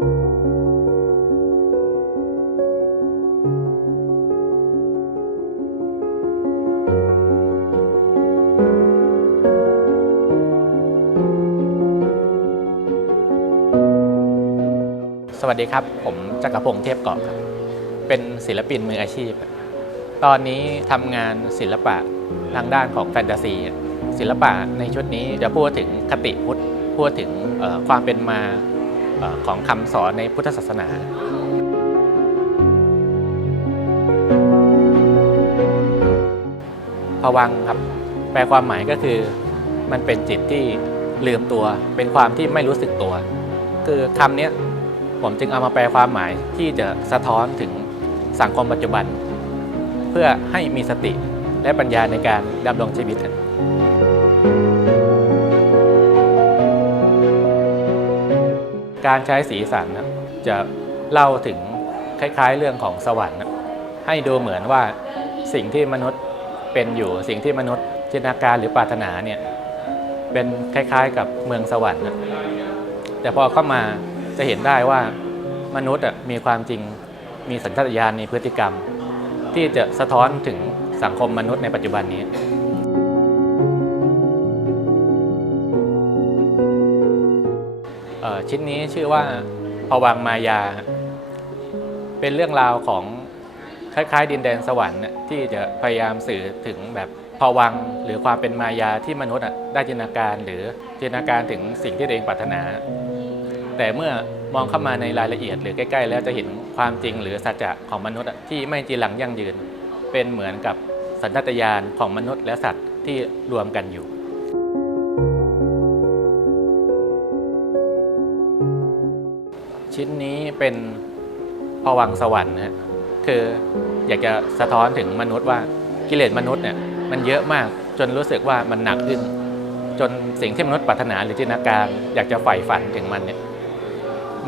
สวัสดีครับ ผมจักรพงษ์เทพกอบครับ เป็นศิลปินมืออาชีพ ตอนนี้ทำงานศิลปะทางด้านของแฟนตาซี ศิลปะในชุดนี้จะพูดถึงคติพุทธ พูดถึงความเป็นมา ของคำสอนในพุทธศาสนาภวังครับแปลความหมายก็คือมันเป็นจิตที่ลืมตัว เป็นความที่ไม่รู้สึกตัว คือคำนี้ผมจึงเอามาแปลความหมายที่จะสะท้อนถึงสังคมปัจจุบัน เพื่อให้มีสติและปัญญาในการดำรงชีวิต การใช้สีสันจะเล่าถึงคล้ายๆ เรื่องของสวรรค์ให้ดูเหมือนว่าสิ่งที่มนุษย์เป็นอยู่สิ่งที่มนุษย์จินตนาการหรือปรารถนาเนี่ยเป็นคล้ายๆ กับเมืองสวรรค์แต่พอเข้ามาจะเห็นได้ว่ามนุษย์มีความจริงมีสัญชาตญาณในพฤติกรรม ที่จะสะท้อนถึงสังคมมนุษย์ในปัจจุบันนี้ ชิ้นนี้ชื่อว่าภวังมายา เป็นเรื่องราวของคล้ายๆ ดินแดนสวรรค์ที่จะพยายามสื่อถึงแบบภวังหรือความเป็นมายาที่มนุษย์ได้จินตนาการหรือจินตนาการถึงสิ่งที่ตัวเองปรารถนา แต่เมื่อมองเข้ามาในรายละเอียดหรือใกล้ๆ แล้วจะเห็นความจริงหรือสัจจะของมนุษย์ที่ไม่จีรังยั่งยืน เป็นเหมือนกับสัญชาตญาณของมนุษย์และสัตว์ที่รวมกันอยู่ ชิ้นนี้เป็นภวังสวรรค์นะคืออยากจะสะท้อนถึงมนุษย์ว่ากิเลสมนุษย์เนี่ยมันเยอะมากจนรู้สึกว่ามันหนักขึ้น จนสิ่งที่มนุษย์ปรารถนาหรือจินตนาการ อยากจะใฝ่ฝันถึงมันเนี่ย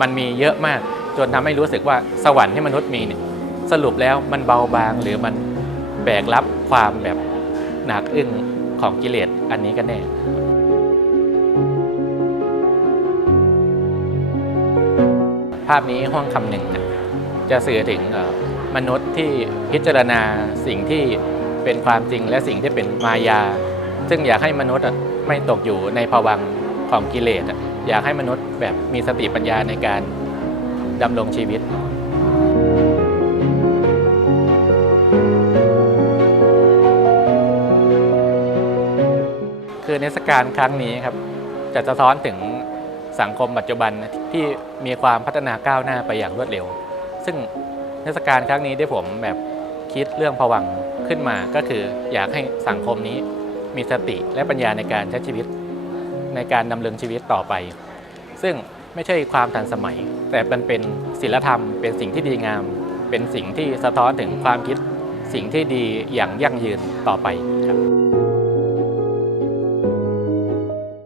มันมีเยอะมากจนทำให้รู้สึกว่าสวรรค์ที่มนุษย์มีเนี่ยสรุปแล้วมันเบาบางหรือมันแบกรับความแบบหนักอึ้งของกิเลสอันนี้กันแน่าพนี้ห้องคำหนึ่งนะจะสื่อถึงมนุษย์ที่พิจารณาสิ่งที่เป็นความจริงและสิ่งที่เป็นมายา ซึ่งอยากให้มนุษย์ไม่ตกอยู่ในภวังของกิเลสอยากให้มนุษย์แบบมีสติปัญญาในการดำรงชีวิตคือเทศกาลครั้งนี้ครับจะสะท้อนถึง สังคมปัจจุบันที่มีความพัฒนาก้าวหน้าไปอย่างรวดเร็ว ซึ่งเทศกาลครั้งนี้ที่ผมแบบคิดเรื่องผวังขึ้นมาก็คืออยากให้สังคมนี้มีสติและปัญญาในการใช้ชีวิตในการดำเนินชีวิตต่อไป ซึ่งไม่ใช่ความทันสมัย แต่มันเป็นศีลธรรม เป็นสิ่งที่ดีงาม เป็นสิ่งที่สะท้อนถึงความคิด สิ่งที่ดีอย่างยั่งยืนต่อไปครับ